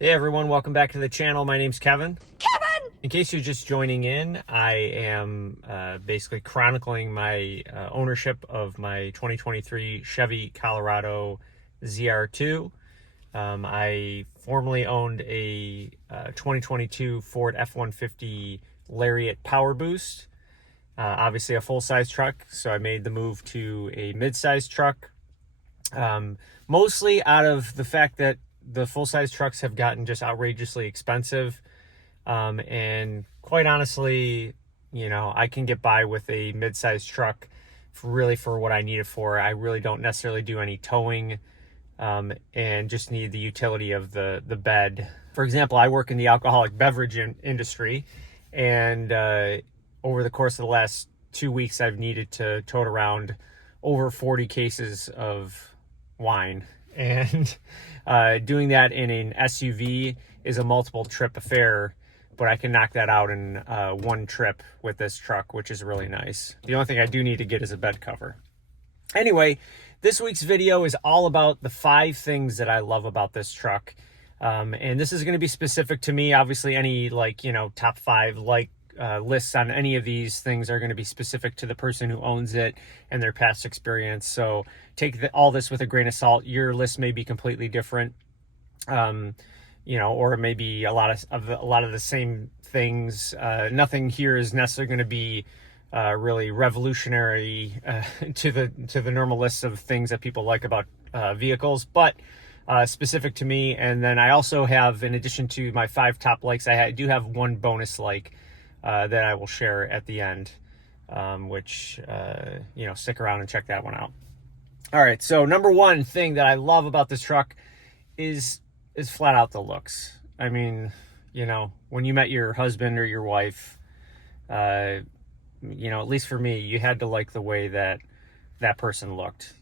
Hey everyone, welcome back to the channel. My name's Kevin. In case you're just joining in, I am basically chronicling my ownership of my 2023 Chevy Colorado ZR2. I formerly owned a 2022 Ford F-150 Lariat Power Boost, obviously a full-size truck, so I made the move to a mid-size truck, mostly out of the fact that the full-size trucks have gotten just outrageously expensive. And quite honestly, I can get by with a mid-size truck for what I need it for. I really don't necessarily do any towing, and just need the utility of the bed. For example, I work in the alcoholic beverage industry, and over the course of the last 2 weeks, I've needed to tote around over 40 cases of wine. And doing that in an SUV is a multiple trip affair, but I can knock that out in one trip with this truck, which is really nice. The only thing I do need to get is a bed cover. Anyway, this week's video is all about the 5 things that I love about this truck. And this is going to be specific to me. Obviously, any top 5 lists on any of these things are going to be specific to the person who owns it and their past experience. So take all this with a grain of salt. Your list may be completely different, or maybe a lot of the same things. Nothing here is necessarily going to be really revolutionary to the normal list of things that people like about vehicles, but specific to me. And then I also have, in addition to my 5 top likes, I do have one bonus like that I will share at the end, which, stick around and check that one out. All right, so number 1 thing that I love about this truck is flat out the looks. I mean, when you met your husband or your wife, at least for me, you had to like the way that person looked.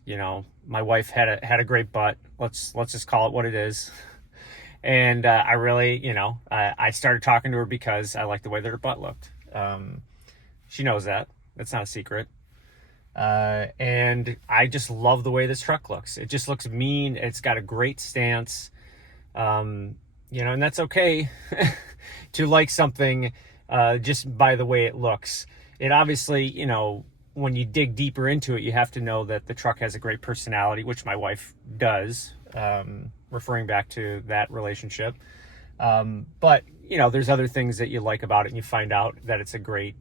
My wife had a great butt. Let's just call it what it is. And I really, I started talking to her because I liked the way that her butt looked. She knows that. That's not a secret. And I just love the way this truck looks. It just looks mean. It's got a great stance. And that's okay to like something just by the way it looks. It obviously, when you dig deeper into it, you have to know that the truck has a great personality, which my wife does. Referring back to that relationship. But, there's other things that you like about it, and you find out that it's a great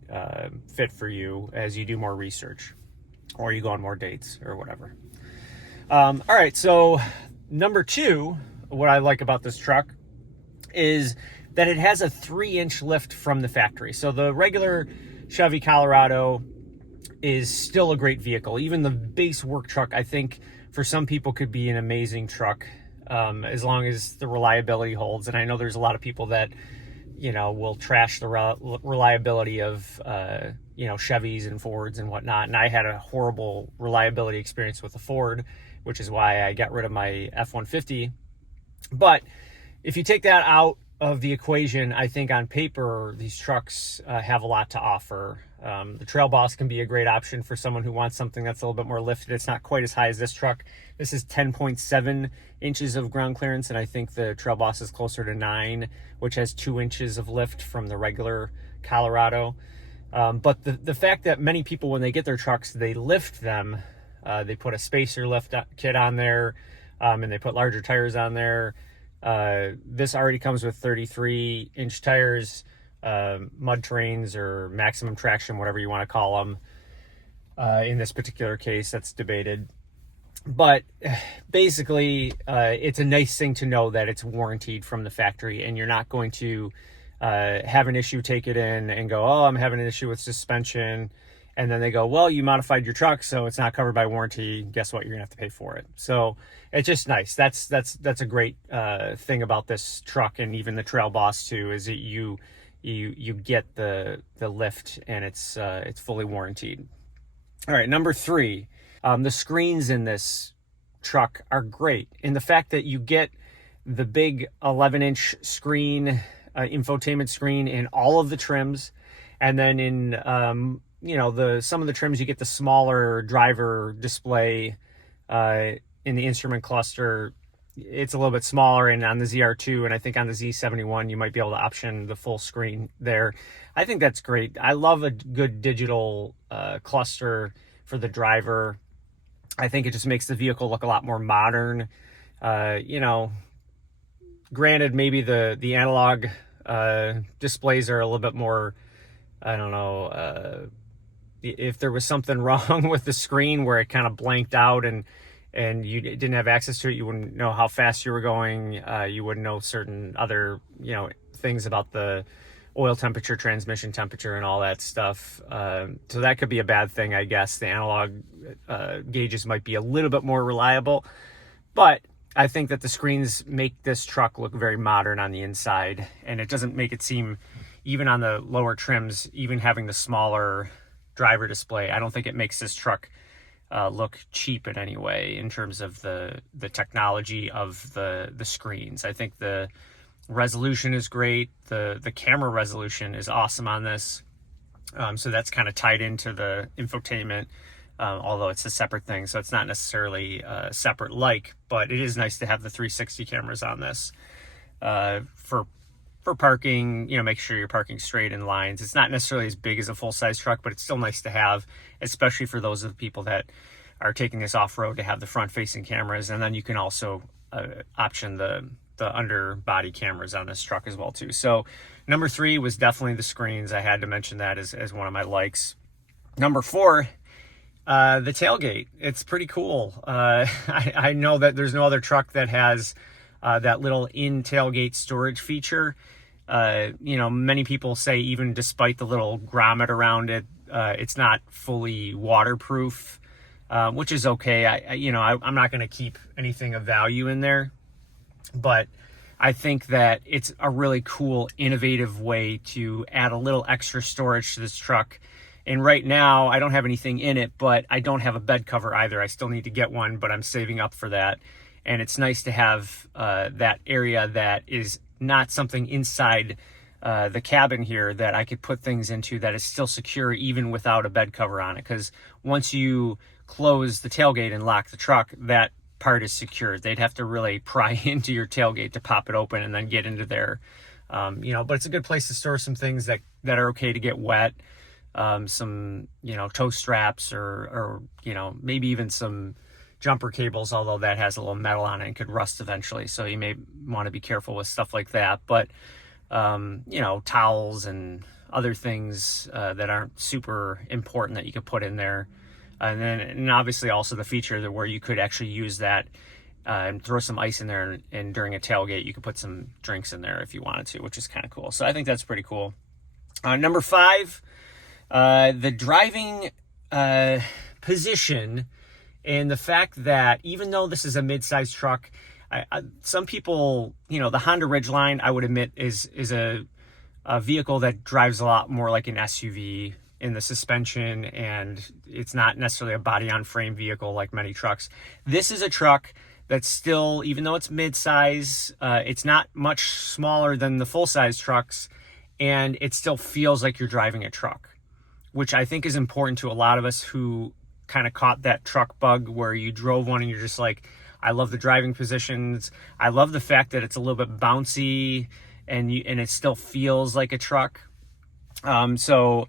fit for you as you do more research or you go on more dates or whatever. All right, so number 2, what I like about this truck is that it has a 3-inch lift from the factory. So the regular Chevy Colorado is still a great vehicle. Even the base work truck, I think, for some people could be an amazing truck, as long as the reliability holds. And I know there's a lot of people that, will trash the reliability of, Chevys and Fords and whatnot. And I had a horrible reliability experience with the Ford, which is why I got rid of my F-150. But if you take that out of the equation, I think on paper, these trucks have a lot to offer. The Trail Boss can be a great option for someone who wants something that's a little bit more lifted. It's not quite as high as this truck. This is 10.7 inches of ground clearance, and I think the Trail Boss is closer to 9, which has 2 inches of lift from the regular Colorado. But the fact that many people, when they get their trucks, they lift them. They put a spacer lift kit on there, and they put larger tires on there. This already comes with 33-inch tires, mud terrains or maximum traction, whatever you want to call them. In this particular case, that's debated. But basically, it's a nice thing to know that it's warranted from the factory, and you're not going to have an issue, take it in, and go, oh, I'm having an issue with suspension. And then they go, well, you modified your truck, so it's not covered by warranty. Guess what? You're gonna have to pay for it. So it's just nice. That's a great thing about this truck, and even the Trail Boss too, is that you get the lift, and it's fully warranted. All right, number 3, the screens in this truck are great. In the fact that you get the big 11-inch screen, infotainment screen in all of the trims, and then in some of the trims you get the smaller driver display in the instrument cluster it's a little bit smaller, and on the ZR2 and I think on the Z71 you might be able to option the full screen there. I think that's great. I love a good digital cluster for the driver. I think it just makes the vehicle look a lot more modern. You know, granted, maybe the analog displays are a little bit more, I don't know, if there was something wrong with the screen where it kind of blanked out and you didn't have access to it, you wouldn't know how fast you were going. You wouldn't know certain other, you know, things about the oil temperature, transmission temperature, and all that stuff. So that could be a bad thing, I guess. The analog gauges might be a little bit more reliable, but I think that the screens make this truck look very modern on the inside, and it doesn't make it seem, even on the lower trims, even having the smaller driver display, I don't think it makes this truck look cheap in any way in terms of the technology of the screens. I think the resolution is great. The camera resolution is awesome on this. So that's kind of tied into the infotainment, although it's a separate thing. So it's not necessarily separate but it is nice to have the 360 cameras on this for parking, you know, make sure you're parking straight in lines. It's not necessarily as big as a full-size truck, but it's still nice to have, especially for those of the people that are taking this off-road, to have the front-facing cameras. And then you can also option the underbody cameras on this truck as well too. So number 3 was definitely the screens. I had to mention that as one of my likes. Number 4, the tailgate. It's pretty cool. I know that there's no other truck that has that little in tailgate storage feature. You know, many people say even despite the little grommet around it, it's not fully waterproof, which is okay. I'm not going to keep anything of value in there, but I think that it's a really cool, innovative way to add a little extra storage to this truck. And right now I don't have anything in it, but I don't have a bed cover either. I still need to get one, but I'm saving up for that. And it's nice to have that area that is not something inside the cabin here that I could put things into that is still secure even without a bed cover on it. Because once you close the tailgate and lock the truck, that part is secured. They'd have to really pry into your tailgate to pop it open and then get into there. But it's a good place to store some things that are okay to get wet. Some, tow straps or maybe even some jumper cables, although that has a little metal on it and could rust eventually. So you may want to be careful with stuff like that. But, towels and other things that aren't super important that you could put in there. And obviously also the feature that where you could actually use that and throw some ice in there, and during a tailgate you could put some drinks in there if you wanted to, which is kind of cool. So I think that's pretty cool. Number 5, the driving position, and the fact that even though this is a mid-sized truck, some people, the Honda Ridgeline, I would admit, is a vehicle that drives a lot more like an SUV in the suspension, and it's not necessarily a body-on-frame vehicle like many trucks. This is a truck that's still, even though it's mid-size, it's not much smaller than the full-size trucks, and it still feels like you're driving a truck, which I think is important to a lot of us who kind of caught that truck bug where you drove one and you're just like, I love the driving positions. I love the fact that it's a little bit bouncy and it still feels like a truck. So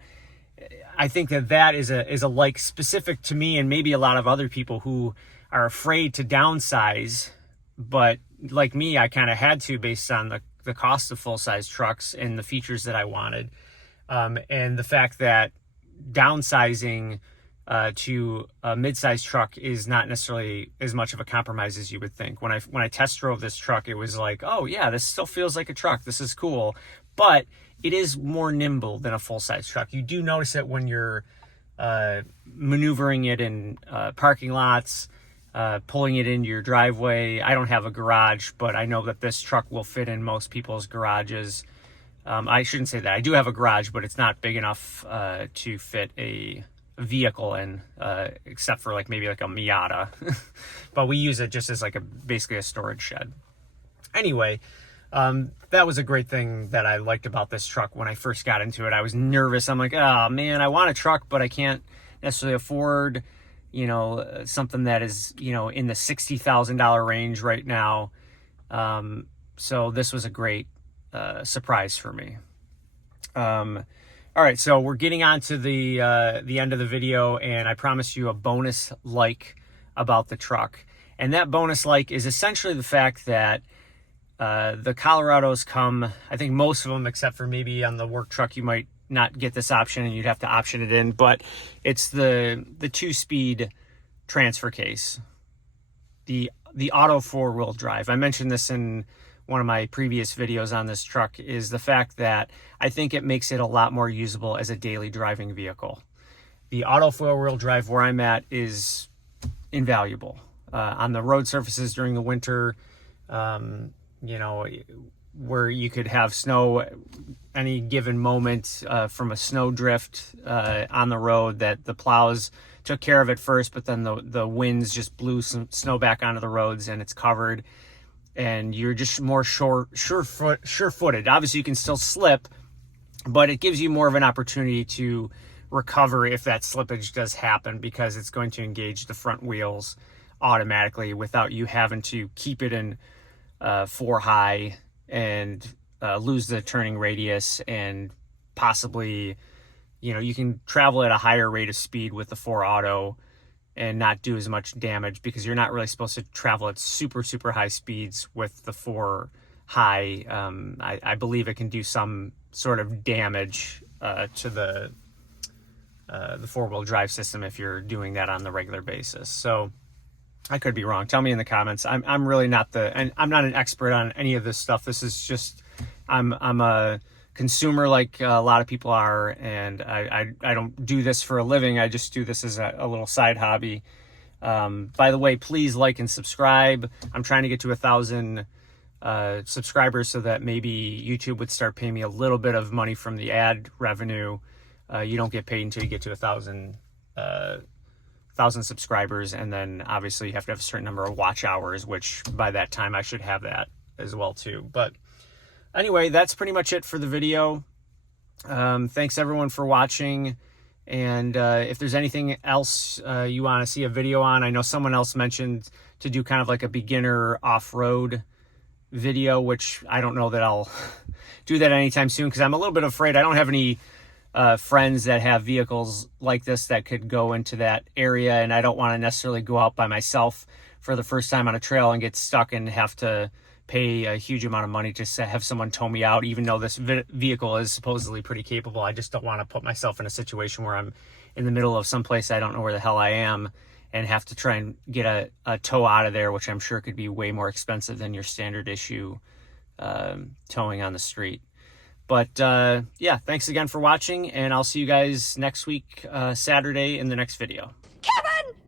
I think that is a like specific to me and maybe a lot of other people who are afraid to downsize, but like me, I kind of had to based on the cost of full-size trucks and the features that I wanted. And the fact that downsizing to a mid-size truck is not necessarily as much of a compromise as you would think. When I test drove this truck, it was like, oh yeah, this still feels like a truck. This is cool, but it is more nimble than a full-size truck. You do notice it when you're maneuvering it in parking lots, pulling it into your driveway. I don't have a garage, but I know that this truck will fit in most people's garages. I shouldn't say that. I do have a garage, but it's not big enough to fit a vehicle in, except for maybe a Miata. But we use it just as basically a storage shed. Anyway, that was a great thing that I liked about this truck. When I first got into it, I was nervous. I'm like, oh man, I want a truck, but I can't necessarily afford you know, something that is, you know, in the $60,000 range right now. So this was a great surprise for me. All right, so we're getting on to the end of the video, and I promised you a bonus like about the truck. And that bonus like is essentially the fact that the Colorados come, I think most of them, except for maybe on the work truck, you might not get this option and you'd have to option it in, but it's the 2-speed transfer case, the auto 4-wheel drive. I mentioned this in one of my previous videos on this truck, is the fact that I think it makes it a lot more usable as a daily driving vehicle. The auto 4-wheel drive where I'm at is invaluable. On the road surfaces during the winter, you know, where you could have snow any given moment from a snow drift on the road, that the plows took care of it first, but then the winds just blew some snow back onto the roads and it's covered, and you're just more sure-footed. Obviously, you can still slip, but it gives you more of an opportunity to recover if that slippage does happen, because it's going to engage the front wheels automatically without you having to keep it in 4 high and lose the turning radius, and possibly, you know, you can travel at a higher rate of speed with the 4 auto and not do as much damage, because you're not really supposed to travel at super high speeds with the 4 high. I believe it can do some sort of damage to the 4-wheel drive system if you're doing that on the regular basis. So I could be wrong. Tell me in the comments. I'm really not and I'm not an expert on any of this stuff. This is just, I'm a consumer like a lot of people are, and I don't do this for a living. I just do this as a little side hobby. By the way, please like and subscribe. I'm trying to get to 1,000 subscribers so that maybe YouTube would start paying me a little bit of money from the ad revenue. You don't get paid until you get to 1,000 subscribers, and then obviously you have to have a certain number of watch hours, which by that time I should have that as well too. But anyway, that's pretty much it for the video. Thanks everyone for watching, and if there's anything else you want to see a video on, I know someone else mentioned to do kind of like a beginner off-road video, which I don't know that I'll do that anytime soon, because I'm a little bit afraid. I don't have any friends that have vehicles like this that could go into that area, and I don't want to necessarily go out by myself for the first time on a trail and get stuck and have to pay a huge amount of money to have someone tow me out, even though this vehicle is supposedly pretty capable. I just don't want to put myself in a situation where I'm in the middle of someplace I don't know where the hell I am and have to try and get a tow out of there, which I'm sure could be way more expensive than your standard issue towing on the street. But yeah, thanks again for watching, and I'll see you guys next week, Saturday, in the next video.